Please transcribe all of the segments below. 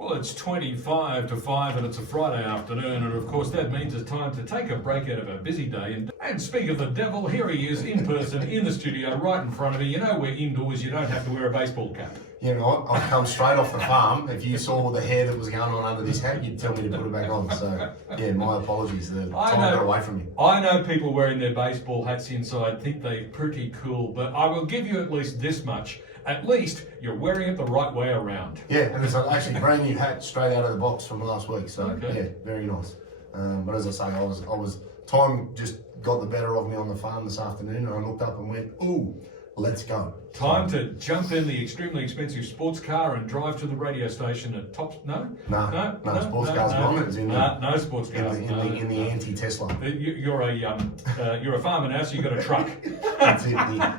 Well, it's 25 to 5 and it's a Friday afternoon, and of course that means it's time to take a break out of our busy day. And speak of the devil, here he is in person in the studio right in front of me. You know, we're indoors, you don't have to wear a baseball cap. You know what? I've come straight off the farm. If you saw the hair that was going on under this hat, you'd tell me to put it back on. So, yeah, my apologies. The time got away from you. I know people wearing their baseball hats inside think they're pretty cool, but I will give you at least this much. At least you're wearing it the right way around. Yeah, and it's actually a brand new hat straight out of the box from last week. So, yeah, very nice. But as I say, I was time just got the better of me on the farm this afternoon, and I looked up and went, ooh, let's go. Time to jump in the extremely expensive sports car and drive to the radio station at top. No, sports cars gone. It's in no sports cars in the anti-Tesla. You're a farmer now, so you've got a truck. That's it.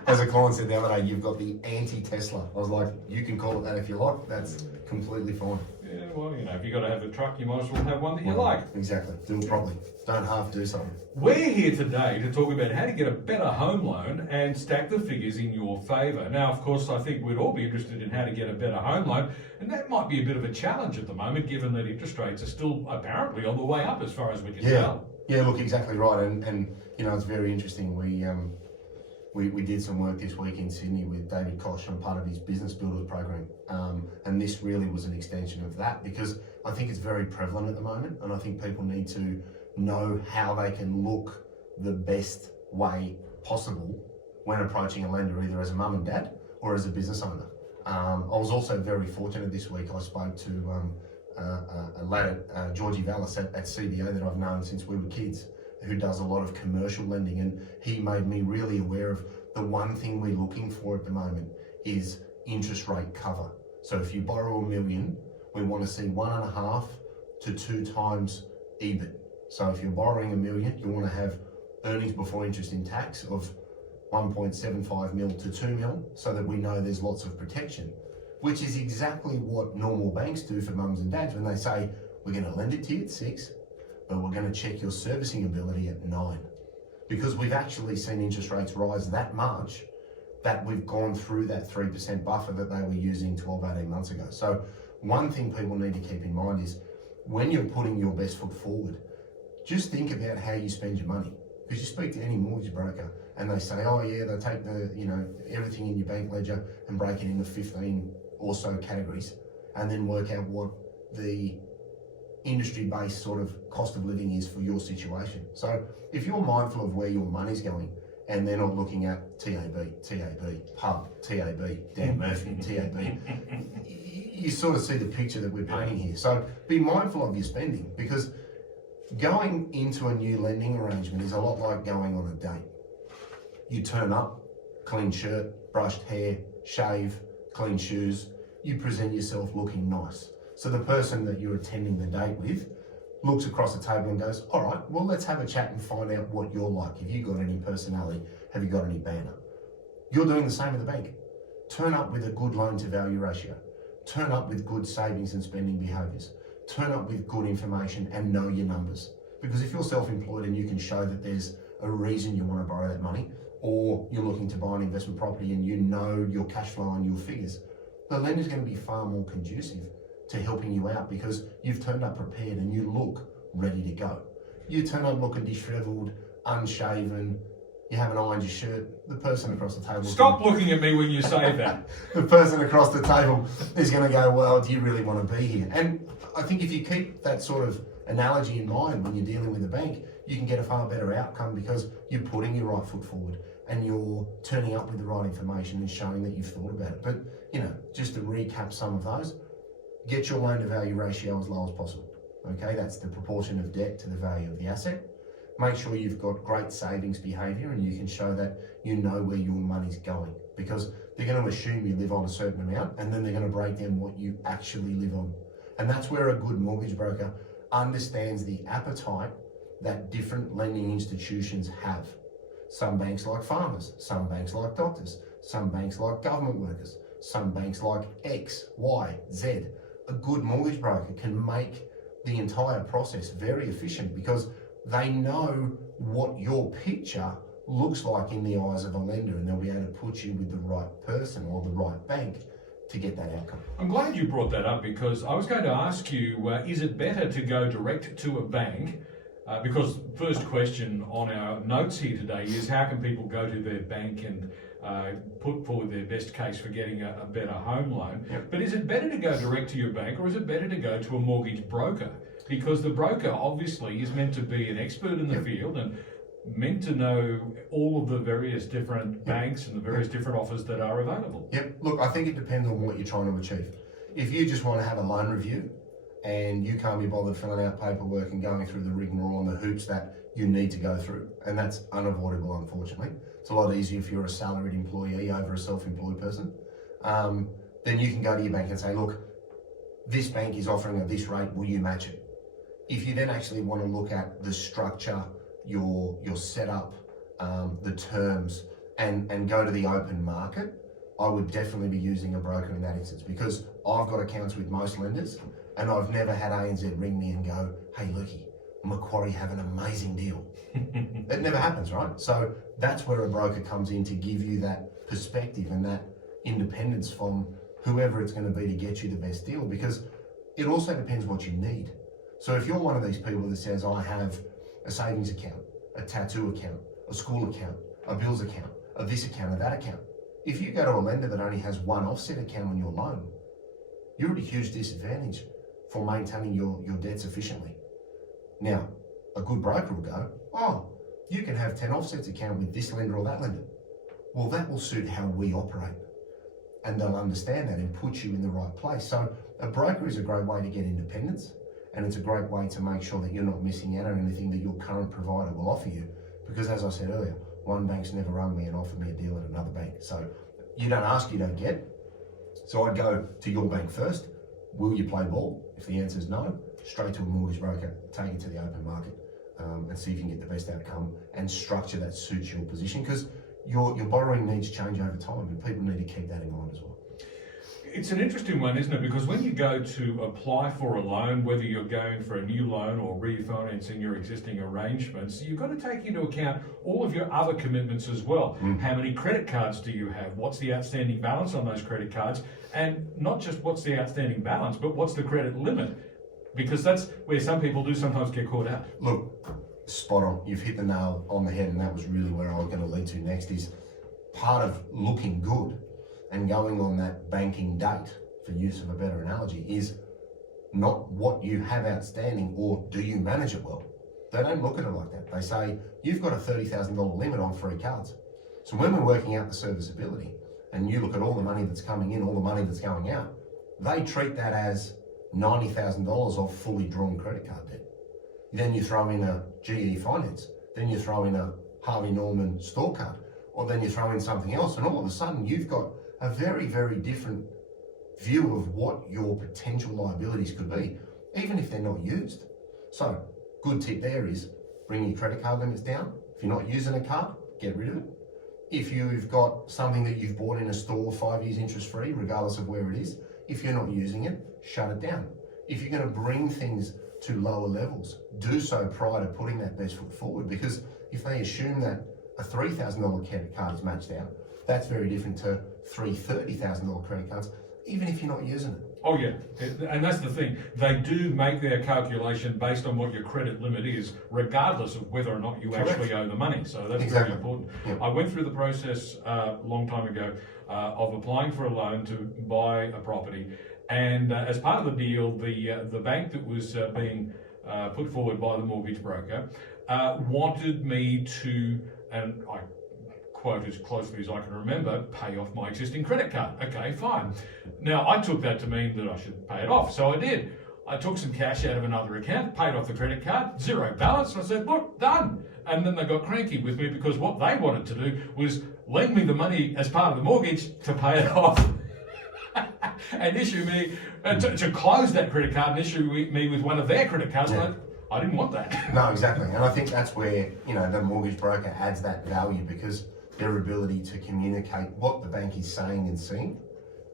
As a client said the other day, you've got the anti-Tesla. I was like, you can call it that if you like. That's completely fine. Yeah, well, you know, if you've got to have a truck, you might as well have one that you like. Exactly. Do it properly. Don't half do something. We're here today to talk about how to get a better home loan and stack the figures in your favour. Now, of course, I think we'd all be interested in how to get a better home loan, and that might be a bit of a challenge at the moment, given that interest rates are still apparently on the way up as far as we can tell. Yeah, look, exactly right. And you know, it's very interesting. We did some work this week in Sydney with David Koch on part of his Business Builders program. And this really was an extension of that, because I think it's very prevalent at the moment, and I think people need to know how they can look the best way possible when approaching a lender, either as a mum and dad or as a business owner. I was also very fortunate this week. I spoke to a lad, Georgie Vallis at CBO, that I've known since we were kids, who does a lot of commercial lending, and he made me really aware of the one thing we're looking for at the moment is interest rate cover. So if you borrow $1 million, we want to see 1.5 to 2 times EBIT. So if you're borrowing $1 million, you want to have earnings before interest in tax of 1.75 mil to 2 mil, so that we know there's lots of protection, which is exactly what normal banks do for mums and dads when they say, we're going to lend it to you at 6, but we're going to check your servicing ability at 9. Because we've actually seen interest rates rise that much that we've gone through that 3% buffer that they were using 12, 18 months ago. So one thing people need to keep in mind is when you're putting your best foot forward, just think about how you spend your money. Because you speak to any mortgage broker and they say, oh yeah, they take everything in your bank ledger and break it into 15 or so categories and then work out what the industry-based sort of cost of living is for your situation. So if you're mindful of where your money's going and they're not looking at TAB, pub, TAB, Dan Murphy, TAB, you sort of see the picture that we're painting here. So be mindful of your spending, because going into a new lending arrangement is a lot like going on a date. You turn up, clean shirt, brushed hair, shave, clean shoes, you present yourself looking nice. So the person that you're attending the date with looks across the table and goes, all right, well, let's have a chat and find out what you're like. Have you got any personality? Have you got any banter? You're doing the same at the bank. Turn up with a good loan to value ratio. Turn up with good savings and spending behaviours. Turn up with good information and know your numbers. Because if you're self-employed and you can show that there's a reason you want to borrow that money, or you're looking to buy an investment property and you know your cash flow and your figures, the lender's going to be far more conducive to helping you out, because you've turned up prepared and you look ready to go. You turn up looking disheveled, unshaven, you haven't ironed your shirt, the person across the table... Stop looking at me when you say that. The person across the table is going to go, well, do you really want to be here? And I think if you keep that sort of analogy in mind when you're dealing with a bank, you can get a far better outcome, because you're putting your right foot forward and you're turning up with the right information and showing that you've thought about it. But, you know, just to recap some of those, get your loan to value ratio as low as possible. Okay, that's the proportion of debt to the value of the asset. Make sure you've got great savings behaviour and you can show that you know where your money's going, because they're going to assume you live on a certain amount and then they're going to break down what you actually live on. And that's where a good mortgage broker understands the appetite that different lending institutions have. Some banks like farmers, some banks like doctors, some banks like government workers, some banks like X, Y, Z. A good mortgage broker can make the entire process very efficient, because they know what your picture looks like in the eyes of a lender, and they'll be able to put you with the right person or the right bank to get that outcome. I'm glad you brought that up because I was going to ask you, is it better to go direct to a bank? Because first question on our notes here today is how can people go to their bank and put forward their best case for getting a better home loan? Yep. But is it better to go direct to your bank or is it better to go to a mortgage broker? Because the broker obviously is meant to be an expert in the field and meant to know all of the various different banks and the various different offers that are available. Yep. Look, I think it depends on what you're trying to achieve. If you just want to have a loan review and you can't be bothered filling out paperwork and going through the rigmarole and the hoops that you need to go through, and that's unavoidable, unfortunately. It's a lot easier if you're a salaried employee over a self-employed person. Then you can go to your bank and say, look, this bank is offering at this rate, will you match it? If you then actually want to look at the structure, your setup, the terms, and go to the open market, I would definitely be using a broker in that instance because I've got accounts with most lenders and I've never had ANZ ring me and go, hey Lukey, Macquarie have an amazing deal. It never happens, right? So that's where a broker comes in to give you that perspective and that independence from whoever it's going to be to get you the best deal, because it also depends what you need. So if you're one of these people that says, I have a savings account, a tattoo account, a school account, a bills account, a this account, a that account. If you go to a lender that only has one offset account on your loan, you're at a huge disadvantage for maintaining your debts efficiently. Now, a good broker will go, oh, you can have 10 offsets account with this lender or that lender. Well, that will suit how we operate. And they'll understand that and put you in the right place. So a broker is a great way to get independence. And it's a great way to make sure that you're not missing out on anything that your current provider will offer you. Because as I said earlier, one bank's never rung me and offered me a deal at another bank. So you don't ask, you don't get. So I'd go to your bank first. Will you play ball? If the answer is no, straight to a mortgage broker, take it to the open market and see if you can get the best outcome and structure that suits your position. Because your borrowing needs change over time and people need to keep that in mind as well. It's an interesting one, isn't it? Because when you go to apply for a loan, whether you're going for a new loan or refinancing your existing arrangements, you've got to take into account all of your other commitments as well. How many credit cards do you have? What's the outstanding balance on those credit cards? And not just what's the outstanding balance, but what's the credit limit? Because that's where some people do sometimes get caught out. Look, spot on. You've hit the nail on the head, and that was really where I was going to lead to next. Is part of looking good and going on that banking date, for use of a better analogy, is not what you have outstanding or do you manage it well. They don't look at it like that. They say, you've got a $30,000 limit on free cards. So when we're working out the serviceability and you look at all the money that's coming in, all the money that's going out, they treat that as $90,000 of fully drawn credit card debt. Then you throw in a GE finance, then you throw in a Harvey Norman store card, or then you throw in something else, and all of a sudden you've got a very, very different view of what your potential liabilities could be, even if they're not used. So, good tip there is bring your credit card limits down. If you're not using a card, get rid of it. If you've got something that you've bought in a store 5 years interest free, regardless of where it is, if you're not using it, shut it down. If you're going to bring things to lower levels, do so prior to putting that best foot forward, because if they assume that a $3,000 credit card is matched out, that's very different to three $30,000 credit cards, even if you're not using it. Oh yeah, and that's the thing. They do make their calculation based on what your credit limit is, regardless of whether or not you actually owe the money. So that's very important. Yep. I went through the process a long time ago of applying for a loan to buy a property, and as part of the deal, the bank that was being put forward by the mortgage broker wanted me to, and I quote as closely as I can remember, pay off my existing credit card. Okay, fine. Now, I took that to mean that I should pay it off, so I did. I took some cash out of another account, paid off the credit card, zero balance, and I said, look, done. And then they got cranky with me because what they wanted to do was lend me the money as part of the mortgage to pay it off and issue me, to close that credit card and issue me with one of their credit cards. Yeah. I didn't want that. No, exactly. And I think that's where, the mortgage broker adds that value, because their ability to communicate what the bank is saying and seeing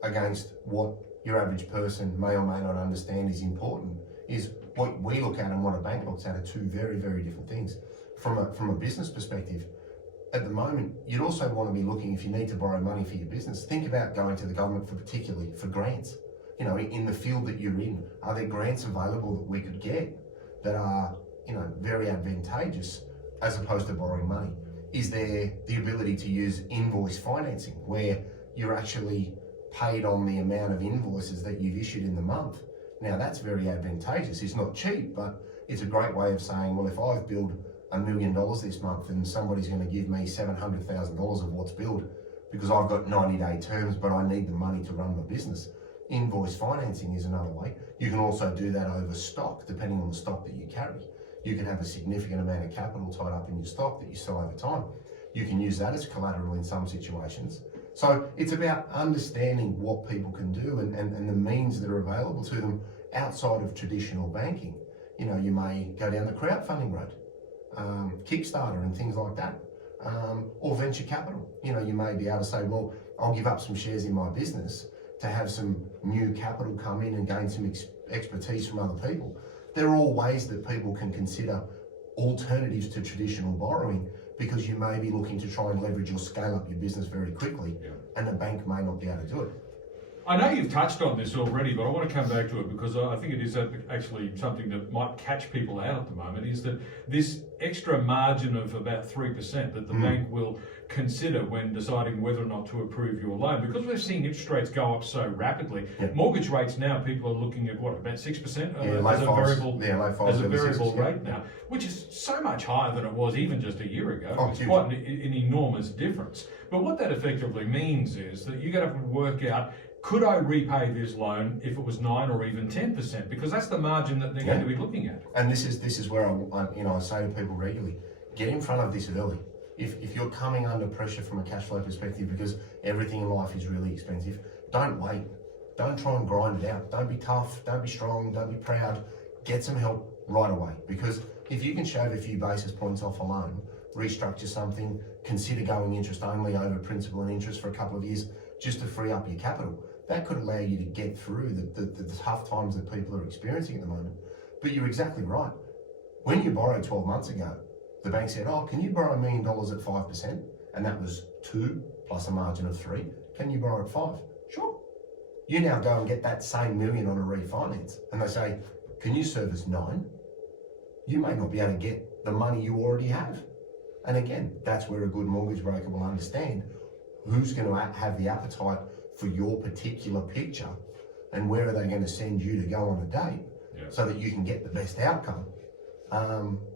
against what your average person may or may not understand is important, is what we look at and what a bank looks at are two very, very different things. From a business perspective, at the moment, you'd also want to be looking, if you need to borrow money for your business, think about going to the government particularly for grants. You know, in the field that you're in, are there grants available that we could get that are, you know, very advantageous as opposed to borrowing money? Is there the ability to use invoice financing where you're actually paid on the amount of invoices that you've issued in the month? Now that's very advantageous. It's not cheap, but it's a great way of saying, well, if I've billed $1 million this month and somebody's going to give me $700,000 of what's billed because I've got 90-day terms, but I need the money to run my business. Invoice financing is another way. You can also do that over stock, depending on the stock that you carry. You can have a significant amount of capital tied up in your stock that you sell over time. You can use that as collateral in some situations. So it's about understanding what people can do and the means that are available to them outside of traditional banking. You know, you may go down the crowdfunding road, Kickstarter and things like that, or venture capital. You know, you may be able to say, well, I'll give up some shares in my business to have some new capital come in and gain some expertise from other people. They're all ways that people can consider alternatives to traditional borrowing, because you may be looking to try and leverage or scale up your business very quickly, and the bank may not be able to do it. I know you've touched on this already, but I want to come back to it because I think it is actually something that might catch people out at the moment, is that this extra margin of about 3% that the bank will consider when deciding whether or not to approve your loan. Because we're seeing interest rates go up so rapidly, mortgage rates now, people are looking at what, about 6% as a variable rate now, which is so much higher than it was even just a year ago. It's quite an enormous difference. But what that effectively means is that you're going to have to work out, could I repay this loan if it was 9 or even 10%? Because that's the margin that they're going to be looking at. And this is where I say to people regularly, get in front of this early. If you're coming under pressure from a cash flow perspective because everything in life is really expensive, don't wait. Don't try and grind it out. Don't be tough. Don't be strong. Don't be proud. Get some help right away. Because if you can shave a few basis points off a loan, restructure something, consider going interest only over principal and interest for a couple of years just to free up your capital. That could allow you to get through the tough times that people are experiencing at the moment. But you're exactly right. When you borrowed 12 months ago, the bank said, oh, can you borrow $1 million at 5%? And that was 2 plus a margin of 3. Can you borrow at 5? Sure. You now go and get that same million on a refinance. And they say, can you service 9? You may not be able to get the money you already have. And again, that's where a good mortgage broker will understand who's going to have the appetite for your particular picture and where are they going to send you to go on a date so that you can get the best outcome.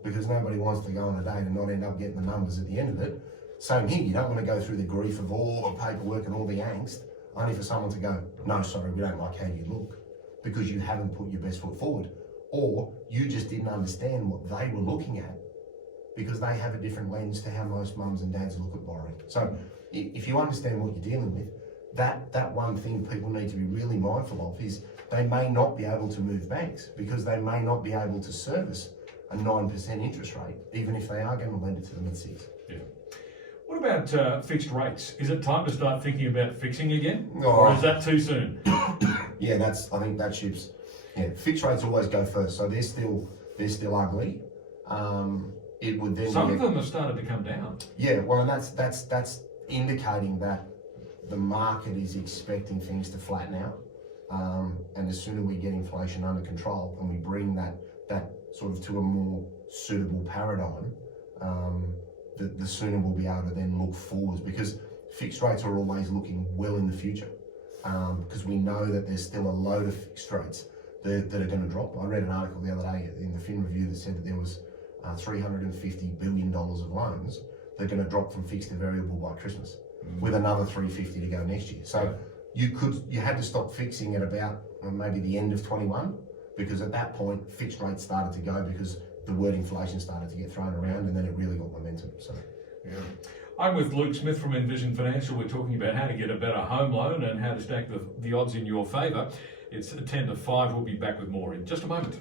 Because nobody wants to go on a date and not end up getting the numbers at the end of it. Same here, you don't want to go through the grief of all the paperwork and all the angst only for someone to go, no, sorry, we don't like how you look, because you haven't put your best foot forward, or you just didn't understand what they were looking at, because they have a different lens to how most mums and dads look at borrowing. So if you understand what you're dealing with, that one thing people need to be really mindful of is they may not be able to move banks because they may not be able to service a 9% interest rate, even if they are going to lend it to them at 6. Yeah. What about fixed rates? Is it time to start thinking about fixing again? Or is that too soon? Yeah, I think that ship's, fixed rates always go first, so they're still ugly. It would then some of them have started to come down. Yeah, well, and that's indicating that the market is expecting things to flatten out. And as soon as we get inflation under control and we bring that sort of to a more suitable paradigm, the sooner we'll be able to then look forwards, because fixed rates are always looking well in the future, because we know that there's still a load of fixed rates that are going to drop. I read an article the other day in the Fin Review that said that there was $350 billion of loans that are going to drop from fixed to variable by Christmas, with another 350 to go next year. So you had to stop fixing at about maybe the end of 21, because at that point fixed rates started to go because the word inflation started to get thrown around, and then it really got momentum. So I'm with Luke Smith from Envision Financial. We're talking about how to get a better home loan and how to stack the odds in your favour. It's 10 to 5. We'll be back with more in just a moment.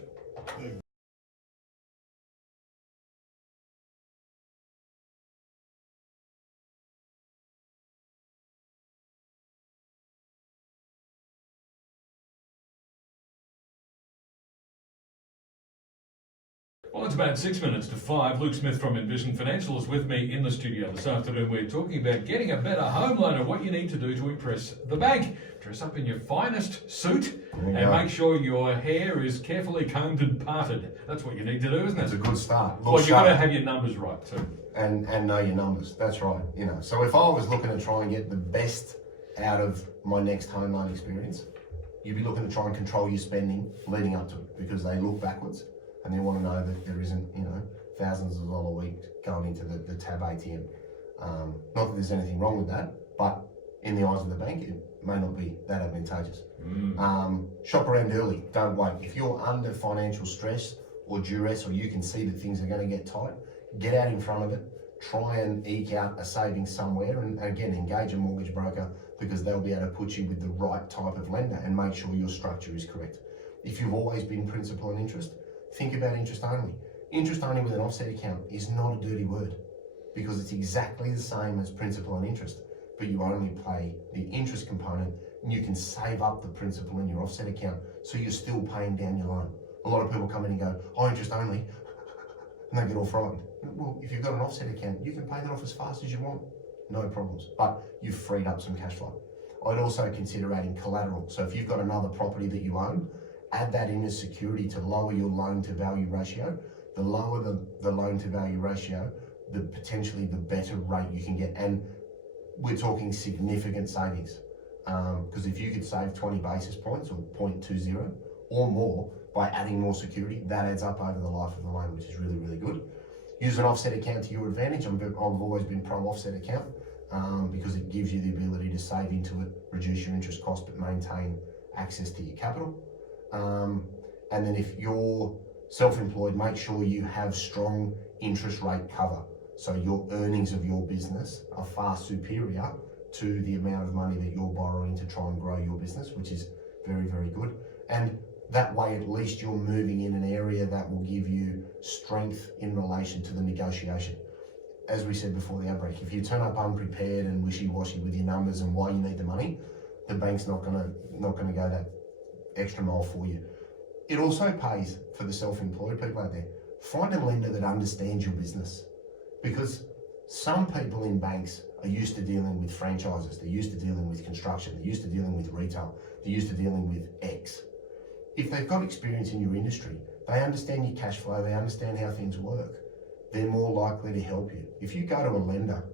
Well, it's about 6 minutes to 5. Luke Smith from Envision Financial is with me in the studio this afternoon. We're talking about getting a better home loan and what you need to do to impress the bank. Dress up in your finest suit and make sure your hair is carefully combed and parted. That's what you need to do, isn't it? It's a good start. Well, you've got to have your numbers right too. And know your numbers. That's right. So if I was looking to try and get the best out of my next home loan experience, you'd be looking to try and control your spending leading up to it, because they look backwards and they want to know that there isn't, thousands of dollars a week going into the tab ATM. Not that there's anything wrong with that, but in the eyes of the bank, it may not be that advantageous. Shop around early. Don't wait. If you're under financial stress or duress, or you can see that things are going to get tight, get out in front of it. Try and eke out a savings somewhere, and again, engage a mortgage broker, because they'll be able to put you with the right type of lender and make sure your structure is correct. If you've always been principal and interest, think about interest only. Interest only with an offset account is not a dirty word, because it's exactly the same as principal and interest, but you only pay the interest component, and you can save up the principal in your offset account, so you're still paying down your loan. A lot of people come in and go, "Oh, interest only," and they get all frightened. Well, if you've got an offset account, you can pay that off as fast as you want, no problems, but you've freed up some cash flow. I'd also consider adding collateral. So if you've got another property that you own, add that in as security to lower your loan to value ratio. The lower the loan to value ratio, the potentially the better rate you can get. And we're talking significant savings, because if you could save 20 basis points or 0.20 or more by adding more security, that adds up over the life of the loan, which is really, really good. Use an offset account to your advantage. I've always been pro offset account, because it gives you the ability to save into it, reduce your interest cost, but maintain access to your capital. And then if you're self-employed, make sure you have strong interest rate cover. So your earnings of your business are far superior to the amount of money that you're borrowing to try and grow your business, which is very, very good. And that way, at least you're moving in an area that will give you strength in relation to the negotiation. As we said before the outbreak, if you turn up unprepared and wishy-washy with your numbers and why you need the money, the bank's not gonna go that extra mile for you. It also pays for the self-employed people out there. Find a lender that understands your business, because some people in banks are used to dealing with franchises, they're used to dealing with construction, they're used to dealing with retail, they're used to dealing with X. If they've got experience in your industry, they understand your cash flow, they understand how things work, they're more likely to help you. If you go to a lender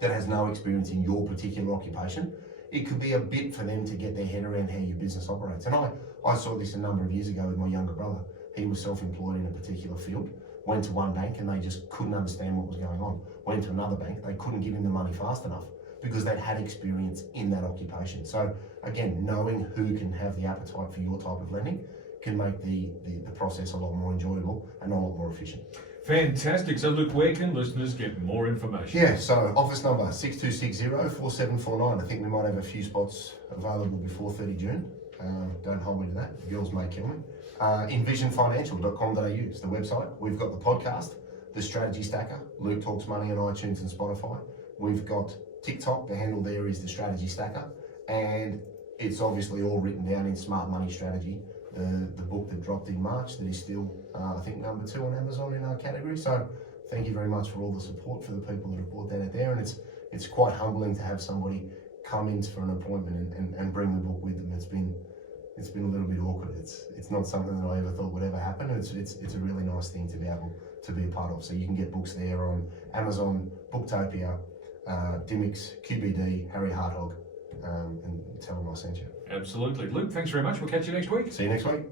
that has no experience in your particular occupation, it could be a bit for them to get their head around how your business operates. And I saw this a number of years ago with my younger brother. He was self-employed in a particular field, went to one bank and they just couldn't understand what was going on. Went to another bank, they couldn't give him the money fast enough, because they'd had experience in that occupation. So again, knowing who can have the appetite for your type of lending can make the process a lot more enjoyable and a lot more efficient. Fantastic. So look, where can listeners get more information? Yeah, so office number 6260-4749. I think we might have a few spots available before 30 June. Don't hold me to that. Girls may kill me. Envisionfinancial.com.au is the website. We've got the podcast, The Strategy Stacker. Luke Talks Money on iTunes and Spotify. We've got TikTok. The handle there is The Strategy Stacker. And it's obviously all written down in Smart Money Strategy, the book that dropped in March, that is still, I think, number 2 on Amazon in our category. So thank you very much for all the support for the people that have brought that out there. And it's quite humbling to have somebody come in for an appointment and bring the book with them. It's been a little bit awkward. It's not something that I ever thought would ever happen. It's a really nice thing to be able to be a part of. So you can get books there on Amazon, Booktopia, Dimmicks, QBD, Harry Hartog, and tell them I sent you. Absolutely. Luke, thanks very much. We'll catch you next week. See you next week.